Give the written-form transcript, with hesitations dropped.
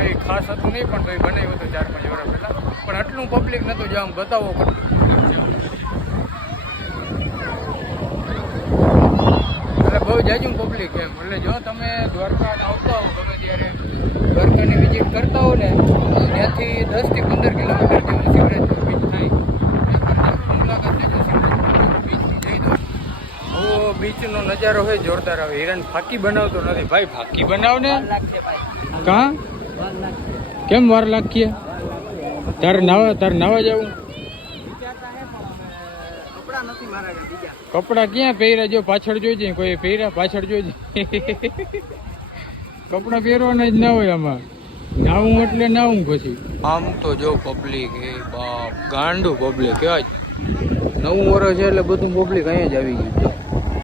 કાંઈ ખાસ હતું નહીં, પણ તો એ બનાવ્યું હતું 4-5 વર્ષ પહેલાં. પણ આટલું પબ્લિક નહોતું જે આમ બતાવો એટલે બહુ જાજું પબ્લિક એમ. એટલે જો તમે દ્વારકા આવતા હો ગમે ત્યારે દ્વારકાની વિઝિટ કરતા હો ને તો ત્યાંથી 10 થી 15 કિલોમીટર જેવું શિવરાજપુર બીચ થાય. મુલાકાત લેજો શિવરાજપુર બીચની, જઈ દો. આવો બીચનો નજારો હોય જોરદાર આવે. હિરણ ફાકી બનાવતો નથી ભાઈ, ફાકી બનાવ ને. કાં કેમ વાર લાગીએ? તારે નાવા જવું? કપડા ક્યાં પહેર્યા? જો પાછળ જોઈજે, કોઈ પહેર્યા પાછળ જોઈજે. કપડા પહેરવાના જ ના હોય આમાં. નાવું એટલે નાવું પછી. આમ તો જો પબ્લિક એ બાપ ગાંડું પબ્લિક કહેવાય. 9 વર્ષ છે એટલે બધું પબ્લિક અહીંયા જ આવી ગયું છે.